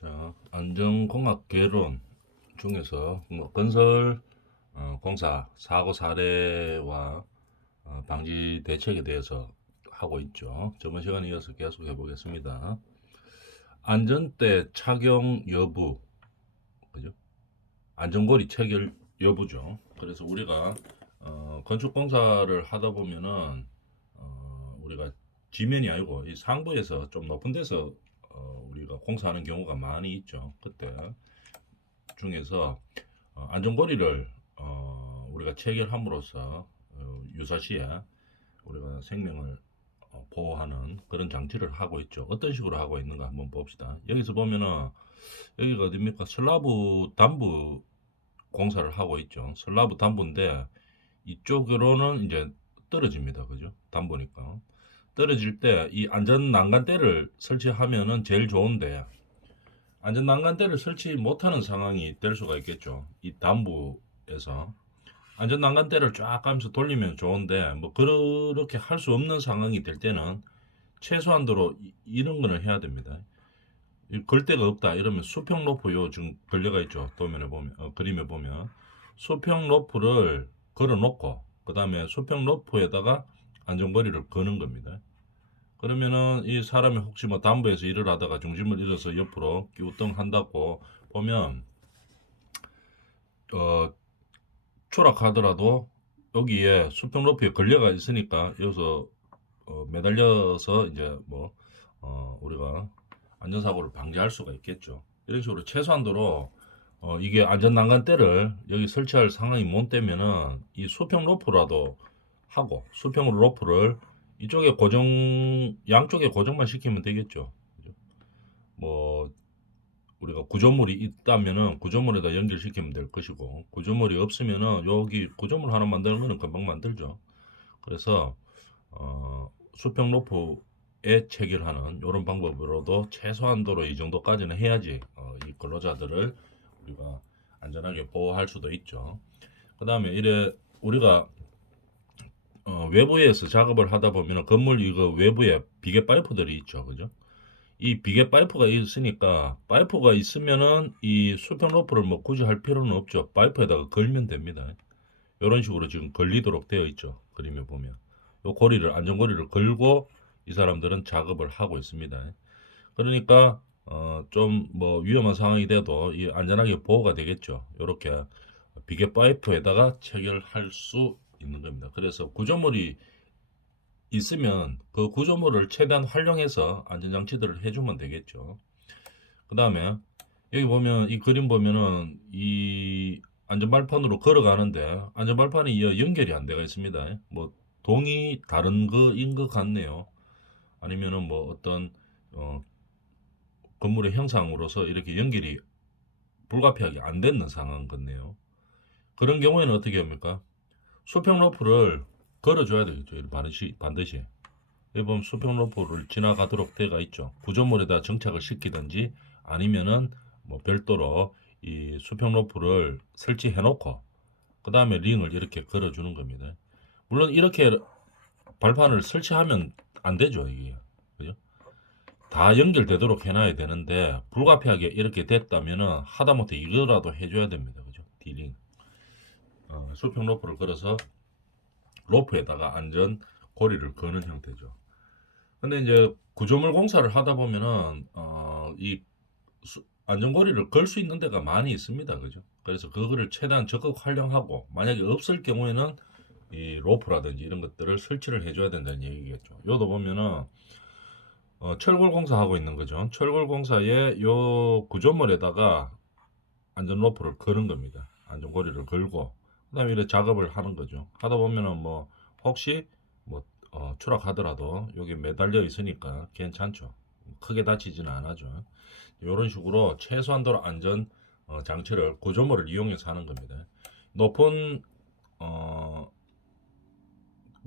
자, 안전공학 개론 중에서 건설 공사 사고 사례와 방지 대책에 대해서 하고 있죠. 저번 시간에 이어서 계속 해보겠습니다. 안전대 착용 여부, 그죠? 안전고리 체결 여부죠. 그래서 우리가 건축 공사를 하다 보면은 우리가 지면이 아니고 이 상부에서 좀 높은 데서 우리가 공사하는 경우가 많이 있죠. 그때 중에서 안전고리를 우리가 체결함으로써 유사시에 우리가 생명을 보호하는 그런 장치를 하고 있죠. 어떤 식으로 하고 있는가 한번 봅시다. 여기서 보면은 여기가 어딥니까? 슬라브 담부 공사를 하고 있죠. 슬라브 담부인데 이쪽으로는 이제 떨어집니다. 그죠? 담보니까. 떨어질 때 이 안전 난간대를 설치하면은 제일 좋은데 안전 난간대를 설치 못하는 상황이 될 수가 있겠죠. 이 담부에서 안전 난간대를 쫙 가면서 돌리면 좋은데 뭐 그렇게 할 수 없는 상황이 될 때는 최소한도로 이런 거는 해야 됩니다. 걸 데가 없다 이러면 수평 로프 요 지금 걸려가 있죠. 도면에 보면 그림에 보면 수평 로프를 걸어 놓고 그 다음에 수평 로프에다가 안전거리를 거는 겁니다. 그러면은 이 사람이 혹시 뭐 담보에서 일을 하다가 중심을 잃어서 옆으로 기우뚱한다고 보면 어 추락하더라도 여기에 수평 로프에 걸려가 있으니까 여기서 매달려서 이제 뭐 우리가 안전사고를 방지할 수가 있겠죠. 이런 식으로 최소한도로 이게 안전난간대를 여기 설치할 상황이 못 되면은 이 수평 로프라도 하고 수평 로프를 이쪽에 고정 양쪽에 고정만 시키면 되겠죠. 그죠? 뭐 우리가 구조물이 있다면은 구조물에다 연결시키면 될 것이고 구조물이 없으면은 여기 구조물 하나 만드는 거는 금방 만들죠. 그래서 수평 로프에 체결하는 이런 방법으로도 최소한도로 이 정도까지는 해야지 이 근로자들을 우리가 안전하게 보호할 수도 있죠. 그 다음에 이래 우리가 외부에서 작업을 하다 보면 건물 이거 외부에 비계 파이프들이 있죠, 그죠? 이 비계 파이프가 있으니까 파이프가 있으면은 이 수평 로프를 뭐 굳이 할 필요는 없죠. 파이프에다가 걸면 됩니다. 이런 식으로 지금 걸리도록 되어 있죠. 그림에 보면 요 고리를 안전고리를 걸고 이 사람들은 작업을 하고 있습니다. 그러니까 좀 뭐 위험한 상황이 돼도 이 안전하게 보호가 되겠죠. 이렇게 비계 파이프에다가 체결할 수 있는 겁니다. 그래서 구조물이 있으면 그 구조물을 최대한 활용해서 안전장치들을 해주면 되겠죠. 그 다음에 여기 보면 이 그림 보면은 이 안전발판으로 걸어가는데 안전발판이 연결이 안 되어 있습니다. 뭐 동이 다른 거인 것 같네요. 아니면은 뭐 어떤 어, 건물의 형상으로서 이렇게 연결이 불가피하게 안 되는 상황 같네요. 그런 경우에는 어떻게 합니까? 수평 로프를 걸어줘야 되겠죠. 반드시. 여기 보면 수평 로프를 지나가도록 되어 있죠. 구조물에다 정착을 시키든지 아니면은 뭐 별도로 이 수평 로프를 설치해 놓고 그 다음에 링을 이렇게 걸어주는 겁니다. 물론 이렇게 발판을 설치하면 안 되죠, 이게. 그죠? 다 연결되도록 해놔야 되는데 불가피하게 이렇게 됐다면은 하다못해 이거라도 해줘야 됩니다. 그죠? 디링. 수평 로프를 걸어서 로프에다가 안전 고리를 거는 형태죠. 근데 이제 구조물 공사를 하다 보면은 이 안전고리를 걸 수 있는 데가 많이 있습니다. 그죠? 그래서 그거를 최대한 적극 활용하고 만약에 없을 경우에는 이 로프라든지 이런 것들을 설치를 해줘야 된다는 얘기겠죠. 요도 보면은 철골 공사하고 있는 거죠. 철골 공사에 요 구조물에다가 안전 로프를 거는 겁니다. 안전고리를 걸고 그다음에 이렇게 작업을 하는 거죠. 하다 보면은 뭐 혹시 뭐 추락하더라도 여기 매달려 있으니까 괜찮죠. 크게 다치지는 않아죠. 이런 식으로 최소한도로 안전 장치를 구조물을 이용해서 하는 겁니다. 높은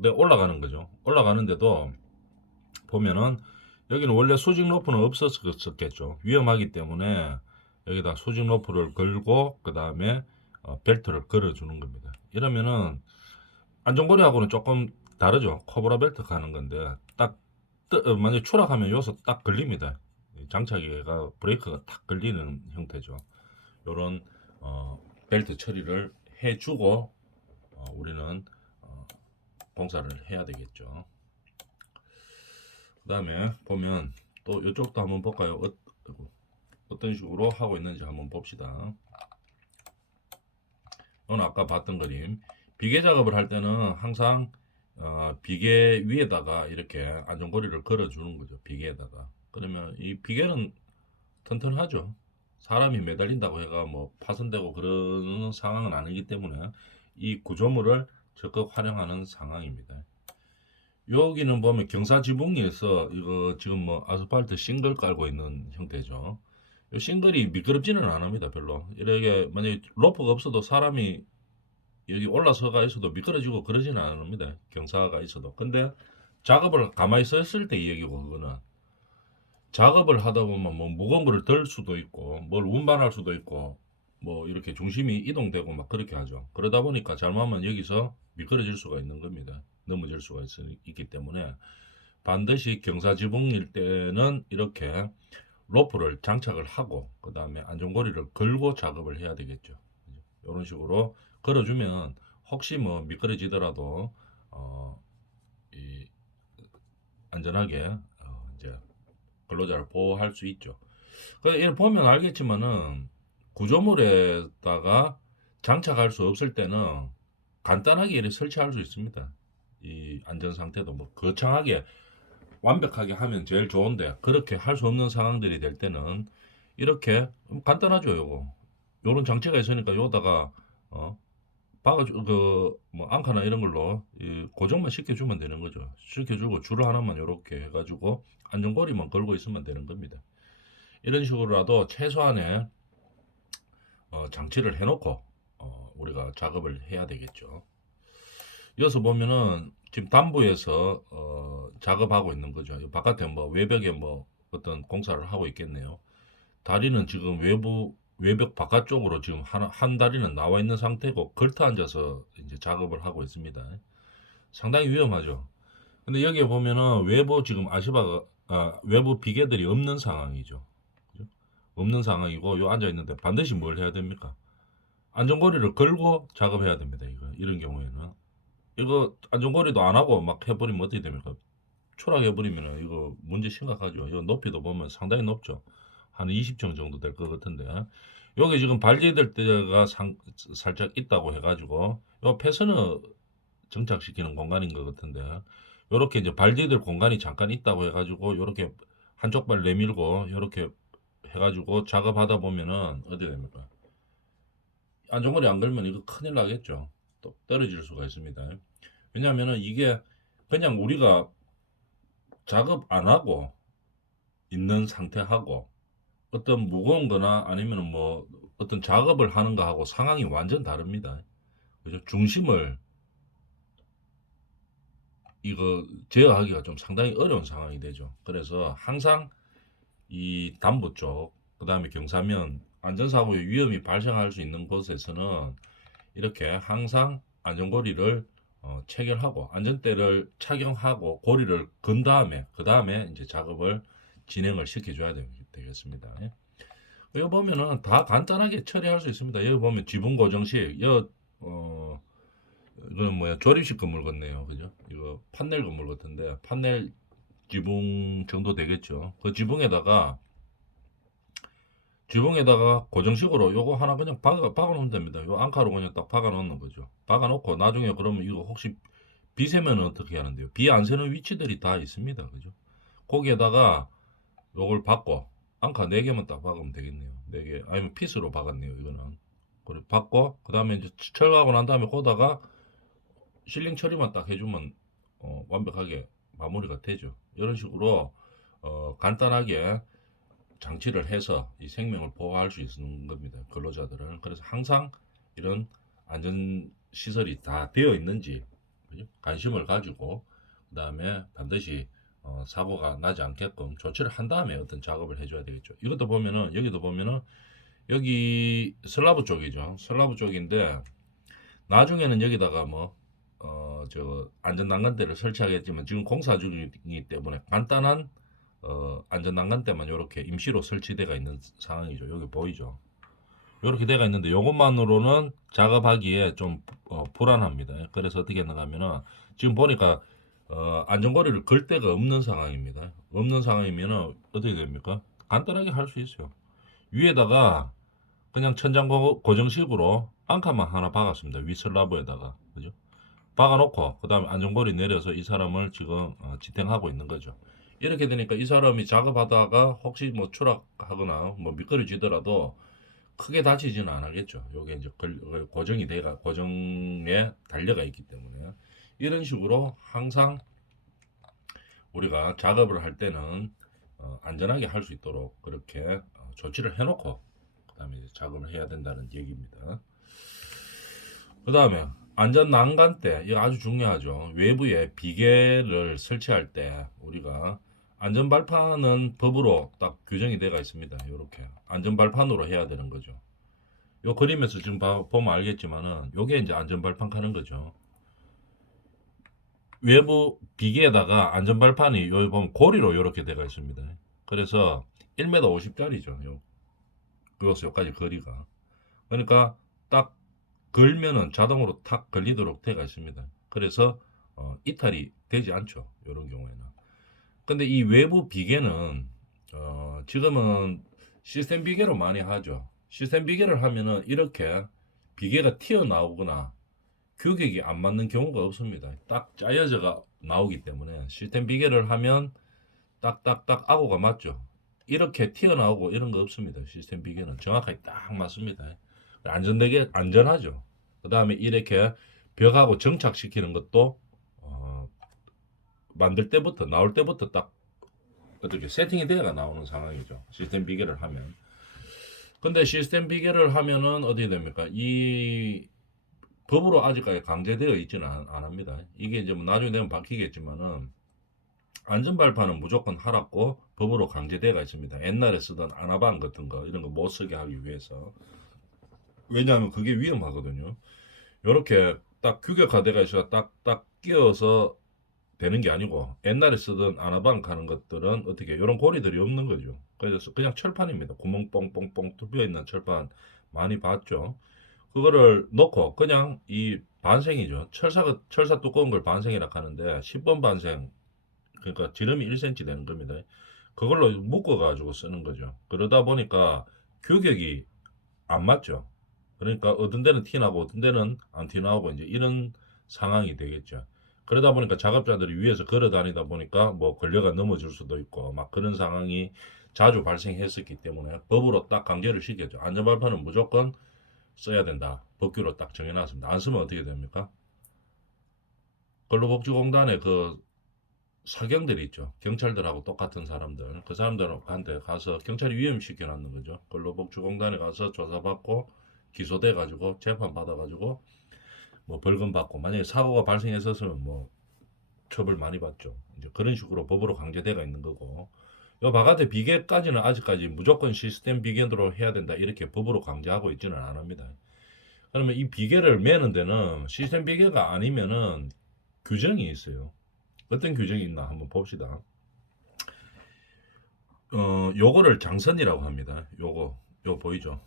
데 올라가는 거죠. 올라가는데도 보면은 여기는 원래 수직 로프는 없었겠죠. 위험하기 때문에 여기다 수직 로프를 걸고 그 다음에 벨트를 걸어주는 겁니다. 이러면은 안전고리하고는 조금 다르죠. 코브라 벨트 가는 건데 딱 만약 추락하면 여기서 딱 걸립니다. 장착기가 브레이크가 탁 걸리는 형태죠. 요런 벨트 처리를 해주고 우리는 공사를 해야 되겠죠. 그 다음에 보면 또 이쪽도 한번 볼까요? 어떤 식으로 하고 있는지 한번 봅시다. 이건 아까 봤던 그림. 비계 작업을 할 때는 항상 비계 위에다가 이렇게 안전고리를 걸어주는 거죠. 비계에다가. 그러면 이 비계는 튼튼하죠. 사람이 매달린다고 해가 뭐 파손되고 그러는 상황은 아니기 때문에 이 구조물을 적극 활용하는 상황입니다. 여기는 보면 경사지붕에서 이거 지금 뭐 아스팔트 싱글 깔고 있는 형태죠. 이 싱글이 미끄럽지는 않습니다. 별로. 이렇게 만약에 로프가 없어도 사람이 여기 올라서가 있어도 미끄러지고 그러지는 않습니다. 경사가 있어도. 근데 작업을 가만히 서 있을 때 얘기고, 그거는 작업을 하다 보면 뭐 무거운 거를 들 수도 있고 뭘 운반할 수도 있고 뭐 이렇게 중심이 이동되고 막 그렇게 하죠. 그러다 보니까 잘못하면 여기서 미끄러질 수가 있는 겁니다. 넘어질 수가 있기 때문에 반드시 경사지붕일 때는 이렇게 로프를 장착을 하고 그 다음에 안전고리를 걸고 작업을 해야 되겠죠. 이런 식으로 걸어주면 혹시 뭐 미끄러지더라도 이 안전하게 이제 근로자를 보호할 수 있죠. 이렇게 보면 알겠지만은 구조물에다가 장착할 수 없을 때는 간단하게 이렇게 설치할 수 있습니다. 이 안전 상태도 뭐 거창하게 완벽하게 하면 제일 좋은데 그렇게 할 수 없는 상황들이 될 때는 이렇게 간단하죠. 요런 장치가 있으니까 요다가 박아주 그뭐 앙카나 이런 걸로 고정만 시켜주면 되는 거죠. 시켜주고 줄 하나만 이렇게 해가지고 안전고리만 걸고 있으면 되는 겁니다. 이런 식으로라도 최소한의 장치를 해놓고 우리가 작업을 해야 되겠죠. 이어서 보면은 지금 담부에서 작업하고 있는 거죠. 바깥에 뭐 외벽에 뭐 어떤 공사를 하고 있겠네요. 다리는 지금 외벽 바깥쪽으로 지금 한 다리는 나와 있는 상태고 걸터 앉아서 이제 작업을 하고 있습니다. 상당히 위험하죠. 근데 여기에 보면은 외부 지금 아시바가 외부 비계들이 없는 상황이죠. 그죠? 없는 상황이고 요 앉아 있는데 반드시 뭘 해야 됩니까? 안전고리를 걸고 작업해야 됩니다. 이런 경우에는 이거 안전고리도 안 하고 막 해버리면 어떻게 됩니까? 추락해버리면 이거 문제 심각하죠. 이거 높이도 보면 상당히 높죠. 한 20층 정도 될 것 같은데 여기 지금 발재될 때가 살짝 있다고 해가지고 요 패선을 정착시키는 공간인 것 같은데 요렇게 이제 발재될 공간이 잠깐 있다고 해가지고 요렇게 한쪽 발 내밀고 요렇게 해가지고 작업하다 보면은 어디 됩니까? 안전거리 안 걸면 이거 큰일 나겠죠. 또 떨어질 수가 있습니다. 왜냐하면은 이게 그냥 우리가 작업 안 하고 있는 상태하고 어떤 무거운 거나 아니면 뭐 어떤 작업을 하는 거하고 상황이 완전 다릅니다. 그죠? 중심을 이거 제어하기가 좀 상당히 어려운 상황이 되죠. 그래서 항상 이 담보 쪽, 그 다음에 경사면 안전사고의 위험이 발생할 수 있는 곳에서는 이렇게 항상 안전고리를 체결하고 안전대를 착용하고 고리를 건 다음에 그 다음에 이제 작업을 진행을 시켜줘야 되겠습니다. 여기 보면은 다 간단하게 처리할 수 있습니다. 여기 보면 지붕 고정식, 이거는 뭐야 조립식 건물 같네요, 그죠? 이거 판넬 건물 같은데 판넬 지붕 정도 되겠죠. 그 지붕에다가 고정식으로 요거 하나 그냥 박아 놓으면 됩니다. 요 앙카로 그냥 딱 박아 놓는 거죠. 박아 놓고 나중에 그러면 이거 혹시 비 새면 어떻게 하는데요? 비 안 새는 위치들이 다 있습니다. 그죠? 거기에다가 요걸 박고 앙카 4개만 딱 박으면 되겠네요. 4개 아니면 피스로 박았네요. 이거는. 그래 박고 그다음에 이제 철거하고 난 다음에 거다가 실링 처리만 딱 해주면 완벽하게 마무리가 되죠. 이런 식으로 간단하게 장치를 해서 이 생명을 보호할 수 있는 겁니다. 근로자들은. 그래서 항상 이런 안전 시설이 다 되어 있는지 그죠? 관심을 가지고 그 다음에 반드시 사고가 나지 않게끔 조치를 한 다음에 어떤 작업을 해줘야 되겠죠. 이것도 보면은 여기도 보면은 여기 슬라브 쪽이죠. 슬라브 쪽인데 나중에는 여기다가 뭐 저 안전 난간대를 설치하겠지만 지금 공사 중이기 때문에 간단한 안전 난간대만 이렇게 임시로 설치되어 있는 상황이죠. 여기 보이죠? 이렇게 돼가 있는데 이것만으로는 작업하기에 좀 불안합니다. 그래서 어떻게 했는가 하면은 지금 보니까 안전고리를 걸 데가 없는 상황입니다. 없는 상황이면은 어떻게 됩니까? 간단하게 할 수 있어요. 위에다가 그냥 천장 고정식으로 앙카만 하나 박았습니다. 위 슬라브에다가. 그죠? 박아놓고 그 다음에 안전고리 내려서 이 사람을 지금 지탱하고 있는 거죠. 이렇게 되니까 이 사람이 작업하다가 혹시 뭐 추락하거나 뭐 미끄러지더라도 크게 다치지는 않겠죠. 요게 이제 고정이 돼가 고정에 달려가 있기 때문에 이런 식으로 항상 우리가 작업을 할 때는 안전하게 할 수 있도록 그렇게 조치를 해놓고 그다음에 이제 작업을 해야 된다는 얘기입니다. 그다음에 안전 난간대 이거 아주 중요하죠. 외부에 비계를 설치할 때 우리가 안전 발판은 법으로 딱 규정이 되어 있습니다. 이렇게 안전 발판으로 해야 되는 거죠. 요 그림에서 지금 보면 알겠지만은 요게 이제 안전 발판 가는 거죠. 외부 비계에다가 안전 발판이 여기 보면 고리로 이렇게 되어 있습니다. 그래서 1m 50짜리죠. 요 그것은 여기까지 거리가. 그러니까 딱 걸면은 자동으로 탁 걸리도록 되어 있습니다. 그래서 이탈이 되지 않죠. 이런 경우에는. 근데 이 외부 비계는 지금은 시스템 비계로 많이 하죠. 시스템 비계를 하면은 이렇게 비계가 튀어나오거나 규격이 안 맞는 경우가 없습니다. 딱 짜여져가 나오기 때문에 시스템 비계를 하면 딱딱딱 아고가 맞죠. 이렇게 튀어나오고 이런 거 없습니다. 시스템 비계는 정확하게 딱 맞습니다. 안전되게 안전하죠. 그 다음에 이렇게 벽하고 정착시키는 것도 만들 때부터 나올 때부터 딱 어떻게 세팅이 되어가 나오는 상황이죠. 시스템 비계를 하면. 근데 시스템 비계를 하면은 어떻게 됩니까? 이 법으로 아직까지 강제되어 있지는 않습니다. 이게 이제 뭐 나중에 되면 바뀌겠지만은 안전발판은 무조건 하라고 법으로 강제되어 있습니다. 옛날에 쓰던 아나방 같은 거 이런 거 못 쓰게 하기 위해서. 왜냐하면 그게 위험하거든요. 이렇게 딱 규격화되어 있어 딱딱 끼워서 되는 게 아니고 옛날에 쓰던 아나방 하는 것들은 어떻게 이런 고리들이 없는 거죠. 그래서 그냥 철판입니다. 구멍 뻥뻥뻥 뚫려 있는 철판 많이 봤죠. 그거를 놓고 그냥 이 반생이죠. 철사 두꺼운 걸 반생이라 하는데 10번 반생 그러니까 지름이 1cm 되는 겁니다. 그걸로 묶어 가지고 쓰는 거죠. 그러다 보니까 규격이 안 맞죠. 그러니까 어떤 데는 티 나고 어떤 데는 안 티 나오고 이제 이런 상황이 되겠죠. 그러다 보니까 작업자들이 위에서 걸어 다니다 보니까 뭐 걸려가 넘어질 수도 있고 막 그런 상황이 자주 발생했었기 때문에 법으로 딱 강제를 시켰죠. 안전발판은 무조건 써야 된다. 법규로 딱 정해놨습니다. 안 쓰면 어떻게 됩니까? 근로복지공단에 그 사경들이 있죠. 경찰들하고 똑같은 사람들. 그 사람들한테 가서 경찰이 위험시켜 놨는 거죠. 근로복지공단에 가서 조사받고 기소돼 가지고 재판 받아 가지고 뭐 벌금 받고 만약에 사고가 발생했었으면 뭐 처벌 많이 받죠. 이제 그런 식으로 법으로 강제되어 있는 거고. 요 바깥에 비계까지는 아직까지 무조건 시스템 비계로 해야 된다 이렇게 법으로 강제하고 있지는 않습니다. 그러면 이 비계를 매는 데는 시스템 비계가 아니면은 규정이 있어요. 어떤 규정이 있나 한번 봅시다. 요거를 장선이라고 합니다. 요거 보이죠?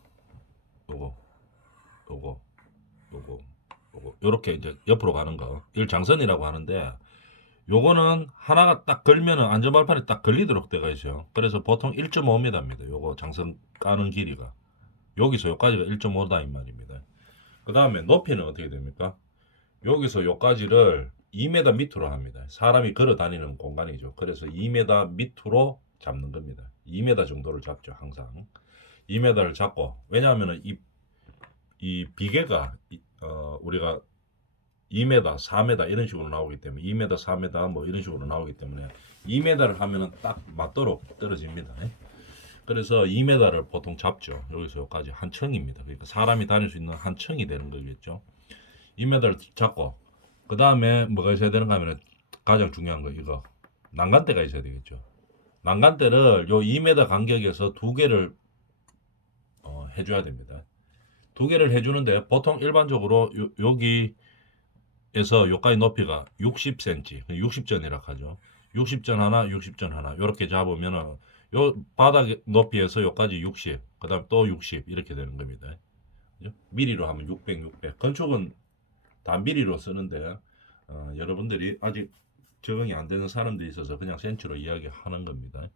요거, 요거, 요거, 요렇게 이제 옆으로 가는 거. 이걸 장선이라고 하는데, 요거는 하나가 딱 걸면은 안전발판에 딱 걸리도록 되어 있어요. 그래서 보통 1.5m입니다. 요거 장선 까는 길이가. 여기서 여기까지가 1.5다 이 말입니다. 그 다음에 높이는 어떻게 됩니까? 여기서 여기까지를 2m 밑으로 합니다. 사람이 걸어 다니는 공간이죠. 그래서 2m 밑으로 잡는 겁니다. 2m 정도를 잡죠, 항상. 2m를 잡고, 왜냐하면 이 비계가, 우리가 2m, 4m 이런 식으로 나오기 때문에, 2m, 4m 뭐 이런 식으로 나오기 때문에, 2m를 하면은 딱 맞도록 떨어집니다. 그래서 2m를 보통 잡죠. 여기서 여기까지 한 층입니다. 그러니까 사람이 다닐 수 있는 한 층이 되는 거겠죠. 2m를 잡고, 그 다음에 뭐가 있어야 되는가 하면 가장 중요한 거 이거 난간대가 있어야 되겠죠. 난간대를 요 2m 간격에서 두 개를 해줘야 됩니다. 두 개를 해주는데 보통 일반적으로 여기에서 여기까지 높이가 60cm, 60전이라 하죠. 60전 하나, 60전 하나 요렇게 잡으면은 요 바닥 높이에서 요까지 60, 그다음 또 60 이렇게 되는 겁니다. 그죠? 미리로 하면 600, 600. 건축은 다 미리로 쓰는데 여러분들이 아직 적응이 안 되는 사람들이 있어서 그냥 센치로 이야기하는 겁니다.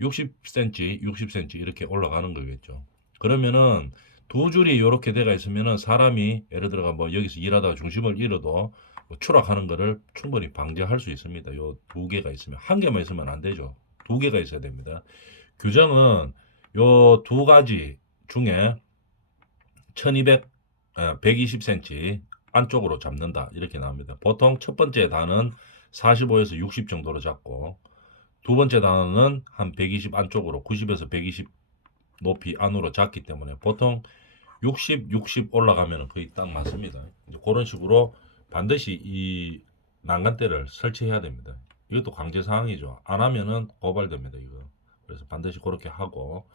60cm, 60cm 이렇게 올라가는 거겠죠. 그러면은 두 줄이 이렇게 돼가 있으면은 사람이 예를 들어가 뭐 여기서 일하다가 중심을 잃어도 뭐 추락하는 거를 충분히 방지할 수 있습니다. 요 두 개가 있으면 한 개만 있으면 안 되죠. 두 개가 있어야 됩니다. 규정은 요 두 가지 중에 1200, 120cm 안쪽으로 잡는다 이렇게 나옵니다. 보통 첫 번째 단은 45에서 60 정도로 잡고 두 번째 단어는 한 120 안쪽으로 90에서 120 높이 안으로 잡기 때문에 보통 60, 60 올라가면 거의 딱 맞습니다. 이제 그런 식으로 반드시 이 난간대를 설치해야 됩니다. 이것도 강제 사항이죠. 안 하면은 고발됩니다. 이거. 그래서 반드시 그렇게 하고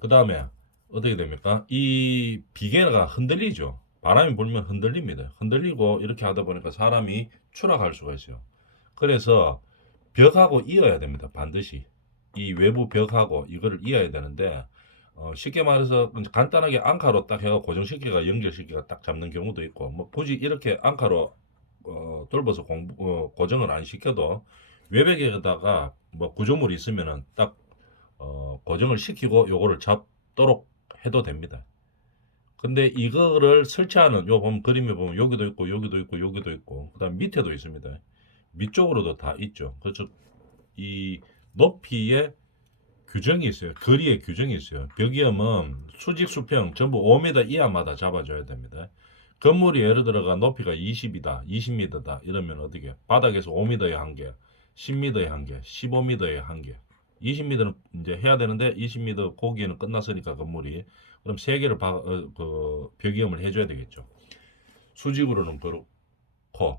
그 다음에 어떻게 됩니까? 이 비계가 흔들리죠. 바람이 불면 흔들립니다. 흔들리고 이렇게 하다 보니까 사람이 추락할 수가 있어요. 그래서 벽하고 이어야 됩니다. 반드시. 이 외부 벽하고 이거를 이어야 되는데 쉽게 말해서 간단하게 앙카로 딱 해서 고정시키가 연결시키가 딱 잡는 경우도 있고 뭐 굳이 이렇게 앙카로 돌봐서 고정을 안 시켜도 외벽에다가 뭐 구조물이 있으면은 딱 고정을 시키고 요거를 잡도록 해도 됩니다. 근데 이거를 설치하는 요 보면 그림에 보면 여기도 있고 여기도 있고 여기도 있고 그다음 밑에도 있습니다. 밑쪽으로도 다 있죠. 그래서 이 높이에 규정이 있어요. 거리에 규정이 있어요. 벽이염은 수직 수평 전부 5m 이하마다 잡아줘야 됩니다. 건물이 예를 들어가 높이가 20이다, 20m다 이러면 어떻게? 바닥에서 5m에 한 개, 10m에 한 개, 15m에 한 개. 20m는 이제 해야 되는데 20m 거기에는 끝났으니까 건물이 그럼 세 개를 벽이염을 해줘야 되겠죠. 수직으로는 그렇고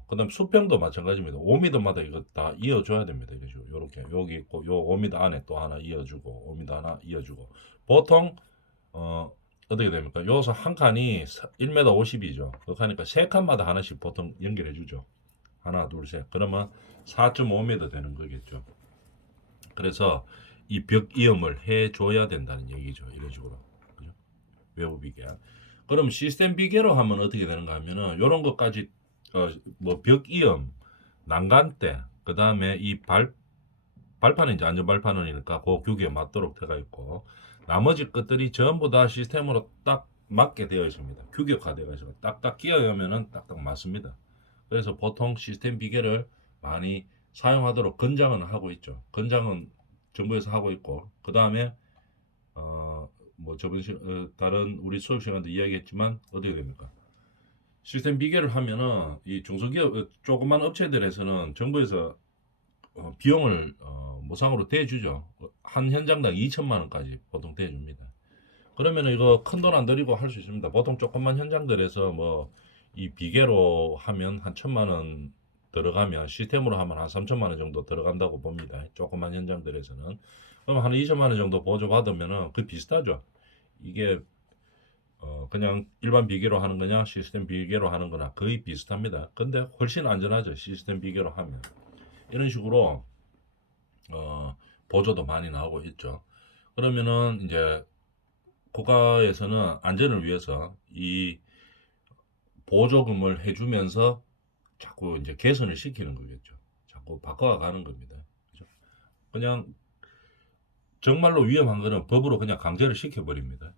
그다음 수평도 마찬가지입니다. 5m마다 이거 다 이어줘야 됩니다. 이런 식으로 요렇게 여기 있고 요 5m 안에 또 하나 이어주고 5m 하나 이어주고 보통 어떻게 됩니까? 요서 한 칸이 1m 50이죠. 그러니까 세 칸마다 하나씩 보통 연결해 주죠. 하나 둘 셋 그러면 4.5m 되는 거겠죠. 그래서 이 벽 이음을 해줘야 된다는 얘기죠. 이런 식으로 그죠? 외부 비계. 그럼 시스템 비계로 하면 어떻게 되는가 하면은 이런 것까지 뭐 벽 이음, 난간대, 그 다음에 이 발판은 이제 안전 발판이니까 그 규격에 맞도록 되어 있고 나머지 것들이 전부 다 시스템으로 딱 맞게 되어 있습니다. 규격화되어 있어서 딱딱 끼어야면은 딱딱 맞습니다. 그래서 보통 시스템 비계를 많이 사용하도록 권장은 하고 있죠. 권장은 정부에서 하고 있고 그 다음에 뭐 저번 다른 우리 수업 시간도 이야기했지만 어떻게 됩니까? 시스템 비교를 하면은 이 중소기업 조그만 업체들에서는 정부에서 비용을 무상으로 대주죠. 한 현장당 2천만 원까지 보통 대줍니다. 그러면 이거 큰 돈 안 들이고 할 수 있습니다. 보통 조그만 현장들에서 뭐 이 비계로 하면 한 1천만 원 들어가면 시스템으로 하면 한 3천만 원 정도 들어간다고 봅니다. 조그만 현장들에서는 그럼 한 2천만 원 정도 보조 받으면은 그 비슷하죠. 이게 그냥 일반 비계로 하는 거냐 시스템 비계로 하는 거나 거의 비슷합니다. 근데 훨씬 안전하죠. 시스템 비계로 하면. 이런 식으로 보조도 많이 나오고 있죠. 그러면은 이제 국가에서는 안전을 위해서 이 보조금을 해주면서 자꾸 이제 개선을 시키는 거겠죠. 자꾸 바꿔가는 겁니다. 그죠? 그냥 정말로 위험한 거는 법으로 그냥 강제를 시켜버립니다.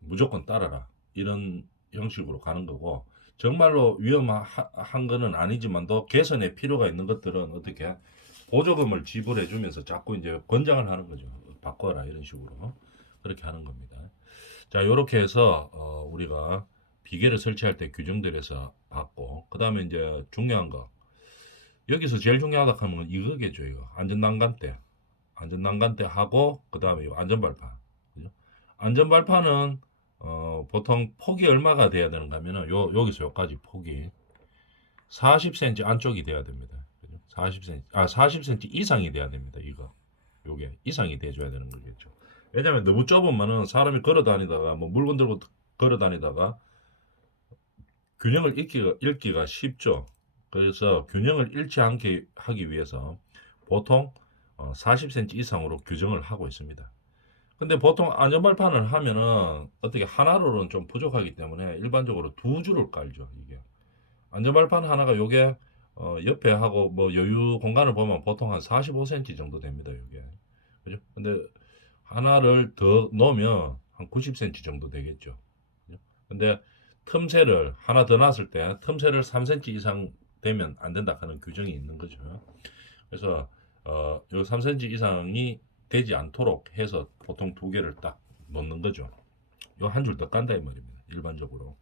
무조건 따라라. 이런 형식으로 가는 거고 정말로 위험한 거는 아니지만도 개선의 필요가 있는 것들은 어떻게 보조금을 지불해 주면서 자꾸 이제 권장을 하는 거죠. 바꿔라 이런 식으로 그렇게 하는 겁니다. 자 이렇게 해서 우리가 비계를 설치할 때 규정들에서 봤고 그 다음에 이제 중요한 거 여기서 제일 중요하다 하면 이거겠죠. 이거 안전난간대 하고 그 다음에 안전발판 그죠? 안전발판은 보통 폭이 얼마가 돼야 되는가 하면은 여기서 여기까지 폭이 40cm 안쪽이 돼야 됩니다. 그죠? 40cm, 40cm 이상이 돼야 됩니다. 요게 이상이 돼줘야 되는 거겠죠. 왜냐면 너무 좁으면은 사람이 걸어 다니다가 뭐 물건 들고 걸어 다니다가 균형을 잃기가 쉽죠. 그래서 균형을 잃지 않게 하기 위해서 보통 40cm 이상으로 규정을 하고 있습니다. 근데 보통 안전발판을 하면은 어떻게 하나로는 좀 부족하기 때문에 일반적으로 두 줄을 깔죠. 이게 안전발판 하나가 요게 옆에 하고 뭐 여유 공간을 보면 보통 한 45cm 정도 됩니다. 요게 그죠? 근데 하나를 더 넣으면 한 90cm 정도 되겠죠. 그죠? 근데 틈새를 하나 더 놨을 때 틈새를 3cm 이상 되면 안 된다 하는 규정이 있는 거죠. 그래서 요 3cm 이상이 되지 않도록 해서 보통 두 개를 딱 넣는 거죠. 요 한 줄 더 깐다 이 말입니다. 일반적으로.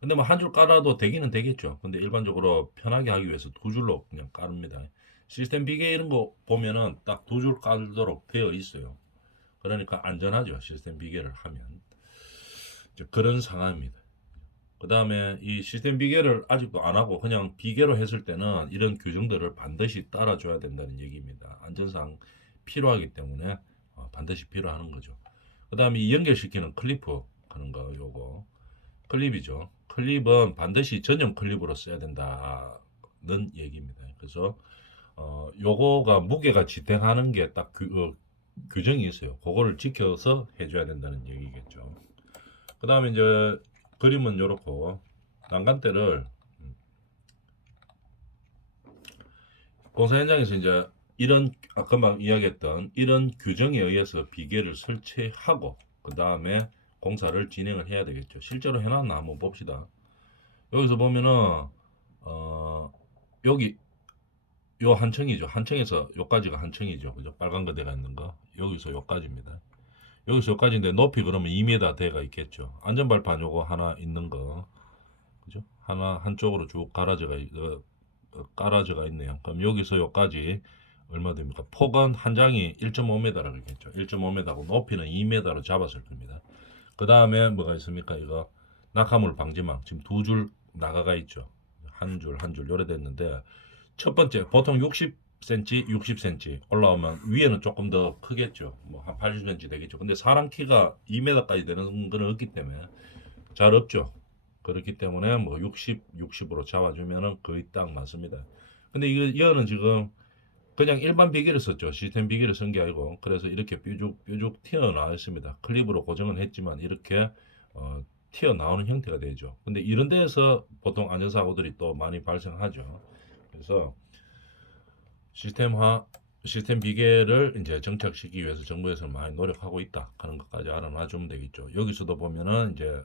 근데 뭐 한 줄 깔아도 되기는 되겠죠. 근데 일반적으로 편하게 하기 위해서 두 줄로 그냥 깔습니다. 시스템 비계 이런 거 보면은 딱 두 줄 깔도록 되어 있어요. 그러니까 안전하죠. 시스템 비계를 하면. 이제 그런 상황입니다. 그 다음에 이 시스템 비계를 아직도 안 하고 그냥 비계로 했을 때는 이런 규정들을 반드시 따라줘야 된다는 얘기입니다. 안전상 필요하기 때문에 반드시 필요하는 거죠. 그 다음에 이 연결시키는 클리프 하는 거 요거 클립이죠. 클립은 반드시 전용 클립으로 써야 된다는 얘기입니다. 그래서 요거가 무게가 지탱하는 게 딱 규정이 있어요. 그거를 지켜서 해줘야 된다는 얘기겠죠. 그 다음에 이제 그림은 요렇고 난간대를 공사 현장에서 이제 이런 아까 막 이야기했던 이런 규정에 의해서 비계를 설치하고 그 다음에 공사를 진행을 해야 되겠죠. 실제로 해놨나 한번 봅시다. 여기서 보면은 여기 요 한층이죠. 한층에서 요까지가 한층이죠. 그죠? 빨간 거 돼가 있는 거. 여기서 요까지입니다. 여기서 여기까지인데 높이 그러면 2m 돼가 있겠죠. 안전발판 요거 하나 있는 거, 그죠? 하나 한쪽으로 쭉 깔아져가 있네요. 그럼 여기서 여기까지 얼마 됩니까? 폭은 한 장이 1.5m라고 했겠죠. 1.5m고 높이는 2m로 잡았을 겁니다. 그 다음에 뭐가 있습니까? 이거 낙하물 방지망 지금 두 줄 나가가 있죠. 한 줄 한 줄 요래됐는데 첫 번째 보통 60cm, 60cm 올라오면 위에는 조금 더 크겠죠. 뭐 한 80cm 되겠죠. 근데 사람 키가 2m까지 되는 건 없기 때문에 잘 없죠. 그렇기 때문에 뭐 60, 60으로 잡아주면은 거의 딱 맞습니다. 근데 이거는 지금 그냥 일반 비계를 썼죠. 시스템 비계를 쓴 게 아니고 그래서 이렇게 뾰족 튀어나와 있습니다. 클립으로 고정은 했지만 이렇게 튀어나오는 형태가 되죠. 근데 이런 데에서 보통 안전사고들이 또 많이 발생하죠. 그래서 시스템 비계를 이제 정착시키기 위해서 정부에서 많이 노력하고 있다 하는 것까지 알아놔 주면 되겠죠. 여기서도 보면은 이제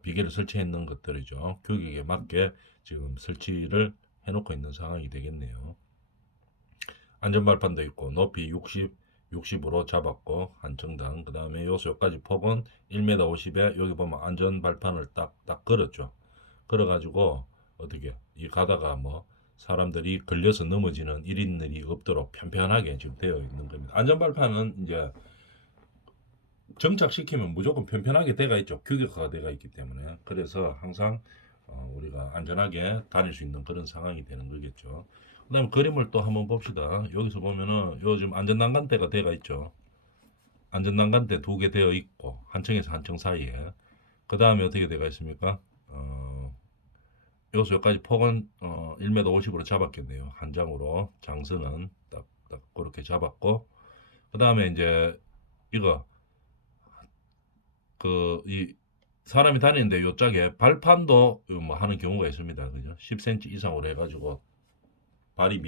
비계를 설치해 있는 것들이죠. 규격에 맞게 지금 설치를 해놓고 있는 상황이 되겠네요. 안전발판도 있고 높이 60으로 잡았고 한층당 그 다음에 요소까지 폭은 1m 50에 여기 보면 안전발판을 딱 걸었죠. 걸어가지고 어떻게 이 가다가 뭐 사람들이 걸려서 넘어지는 일인들이 없도록 편편하게 지금 되어 있는 겁니다. 안전발판은 이제 정착시키면 무조건 편편하게 돼가 있죠. 규격화가 돼가 있기 때문에 그래서 항상 우리가 안전하게 다닐 수 있는 그런 상황이 되는 거겠죠. 그 다음에 그림을 또 한번 봅시다. 여기서 보면은 요즘 안전난간대가 돼가 있죠. 안전난간대 두 개 되어 있고 한층에서 한층 사이에 그 다음에 어떻게 돼가 있습니까? 여기서 여기까지 폭은 1m 50으로 잡았겠네요. 한 장으로 장선은 딱 그렇게 잡았고 그 다음에 이제 이거 이 사람이 다니는데 요 짝에 발판도 뭐 하는 경우가 있습니다. 그죠? 10cm 이상으로 해가지고 발이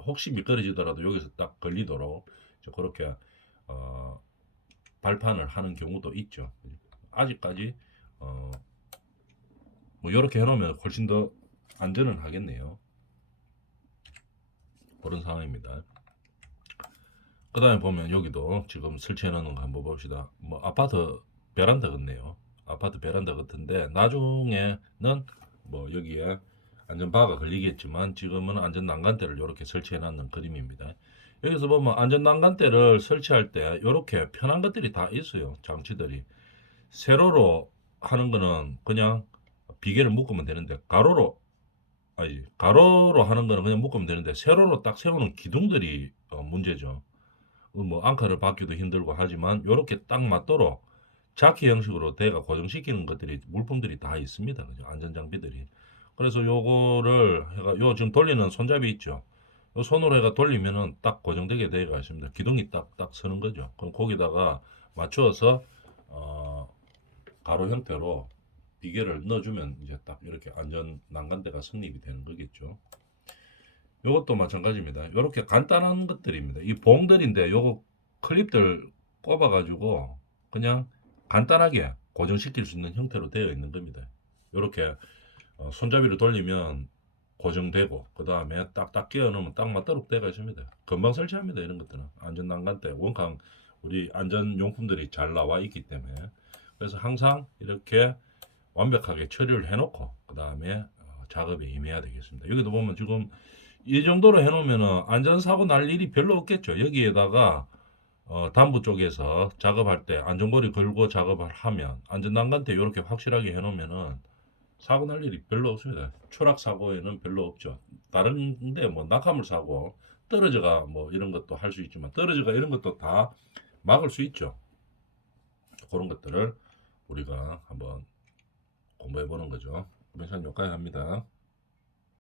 혹시 미끄러지더라도 여기서 딱 걸리도록 그렇게 발판을 하는 경우도 있죠. 아직까지 뭐 이렇게 해놓으면 훨씬 더 안전은 하겠네요. 그런 상황입니다. 그 다음에 보면 여기도 지금 설치해 놓는 거 한번 봅시다. 뭐 아파트 베란다 같네요. 아파트 베란다 같은데 나중에는 뭐 여기에 안전바가 걸리겠지만 지금은 안전 난간대를 이렇게 설치해 놨는 그림입니다. 여기서 보면 안전 난간대를 설치할 때 이렇게 편한 것들이 다 있어요. 장치들이 세로로 하는 거는 그냥 비계를 묶으면 되는데 가로로 하는 거는 그냥 묶으면 되는데 세로로 딱 세우는 기둥들이 문제죠. 뭐 앙카를 받기도 힘들고 하지만 이렇게 딱 맞도록 자키 형식으로 대가 고정시키는 것들이 물품들이 다 있습니다. 그죠? 안전 장비들이. 그래서 요거를 해가 요 지금 돌리는 손잡이 있죠. 요 손으로 해가 돌리면은 딱 고정되게 되어 있습니다. 기둥이 딱딱 서는 거죠. 그럼 거기다가 맞추어서 가로 형태로 비계를 넣어주면 이제 딱 이렇게 안전 난간대가 성립이 되는 거겠죠. 요것도 마찬가지입니다. 이렇게 간단한 것들입니다. 이 봉들인데 요거 클립들 꼽아가지고 그냥 간단하게 고정시킬 수 있는 형태로 되어 있는 겁니다. 이렇게 손잡이를 돌리면 고정되고 그 다음에 딱딱 끼워 넣으면 딱 맞도록 되어 있습니다. 금방 설치합니다. 이런 것들은 안전난간대 원캉 우리 안전용품들이 잘 나와 있기 때문에 그래서 항상 이렇게 완벽하게 처리를 해놓고 그 다음에 작업에 임해야 되겠습니다. 여기도 보면 지금 이 정도로 해놓으면 안전사고 날 일이 별로 없겠죠. 여기에다가 담부 쪽에서 작업할 때 안전고리 걸고 작업을 하면 안전난간대 이렇게 확실하게 해놓으면은 사고 날 일이 별로 없습니다. 추락 사고에는 별로 없죠. 다른데 뭐 낙하물 사고 떨어져가 뭐 이런 것도 할 수 있지만 떨어져가 이런 것도 다 막을 수 있죠. 그런 것들을 우리가 한번 공부해 보는 거죠. 변산 여기까지 합니다.